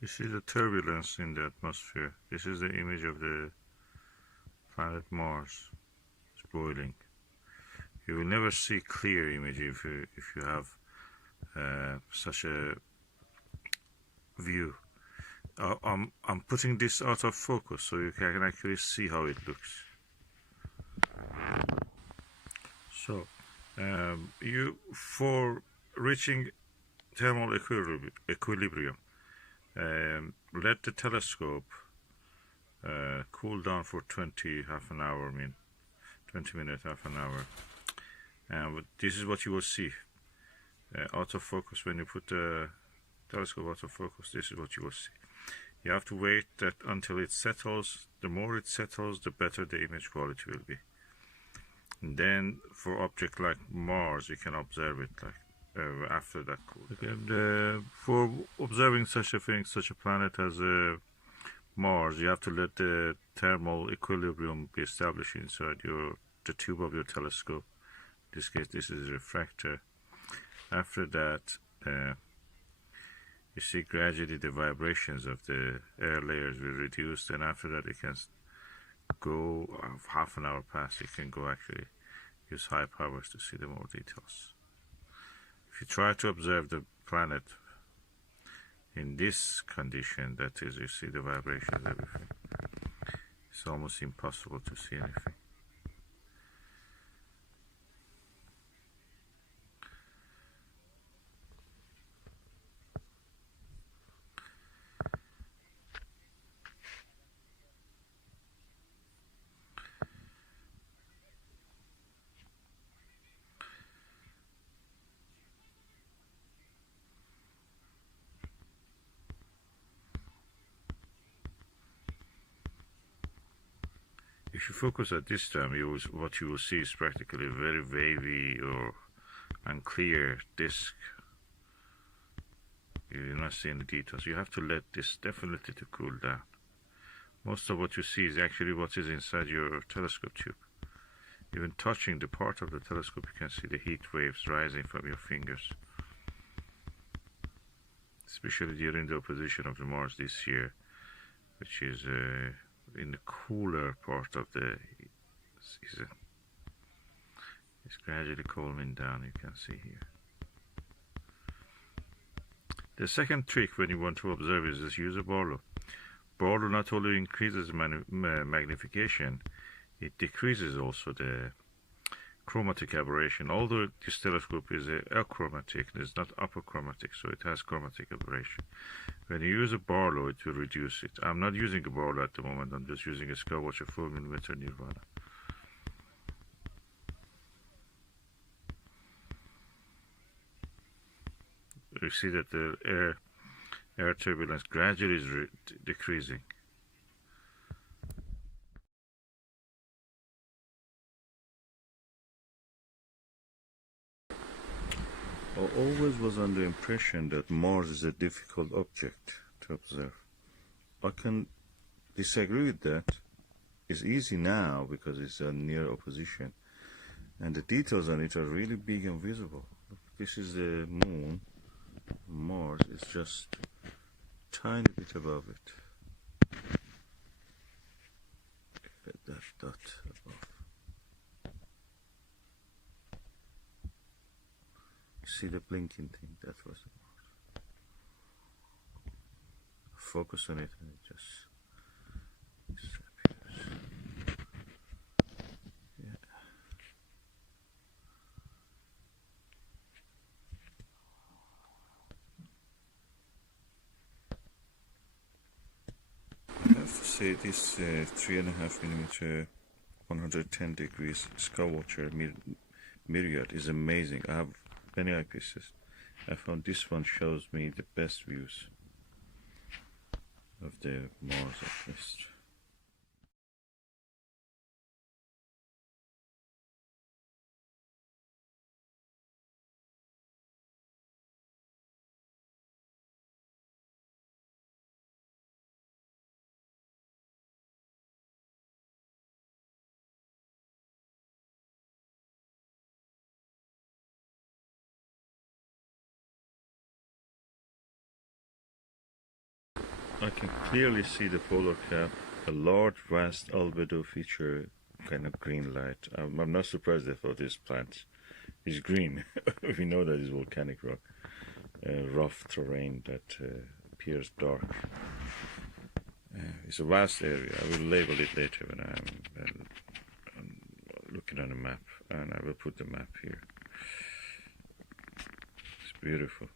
You see the turbulence in the atmosphere. This is the image of the planet Mars. It's boiling. You will never see clear image if you have such a view. I'm putting this out of focus so you can actually see how it looks. So, for reaching thermal equilibrium, let the telescope cool down for 20 minutes, half an hour. And this is what you will see. Out of focus, when you put the telescope out of focus, this is what you will see. You have to wait until it settles. The more it settles, the better the image quality will be. And then for object like Mars, you can observe it after that cool. Okay, for observing such a thing, such a planet as Mars, you have to let the thermal equilibrium be established inside the tube of your telescope. In this case, this is a refractor. After that, you see gradually the vibrations of the air layers will reduce, and after that you can go half an hour past, you can go actually use high powers to see the more details. If you try to observe the planet in this condition, that is, you see the vibrations, everything, it's almost impossible to see anything. If you focus at this time, what you will see is practically a very wavy or unclear disk. You will not see any details. You have to let this definitely to cool down. Most of what you see is actually what is inside your telescope tube. Even touching the part of the telescope, you can see the heat waves rising from your fingers. Especially during the opposition of the Mars this year, which is in the cooler part of the season. It's gradually cooling down, you can see here. The second trick when you want to observe is just use a Barlow. Barlow not only increases magnification, it decreases also the chromatic aberration. Although this telescope is achromatic, it's not apochromatic, so it has chromatic aberration. When you use a Barlow, it will reduce it. I'm not using a Barlow at the moment, I'm just using a Skywatcher 4mm Nirvana. You see that the air turbulence gradually is decreasing. I always was under the impression that Mars is a difficult object to observe. I can disagree with that. It's easy now because it's a near opposition, and the details on it are really big and visible. This is the moon. Mars is just a tiny bit above it. That dot above. See the blinking thing? That was the Mars. Focus on it and it just disappears. Yeah. I have to say this 3.5mm 110 degrees Skywatcher Myriad is amazing. I have many eyepieces. I found this one shows me the best views of the Mars at least. I can clearly see the polar cap, a large, vast albedo feature, kind of green light. I'm not surprised they thought this plant is green. We know that it's volcanic rock, rough terrain that appears dark. It's a vast area. I will label it later when I'm looking on a map, and I will put the map here. It's beautiful.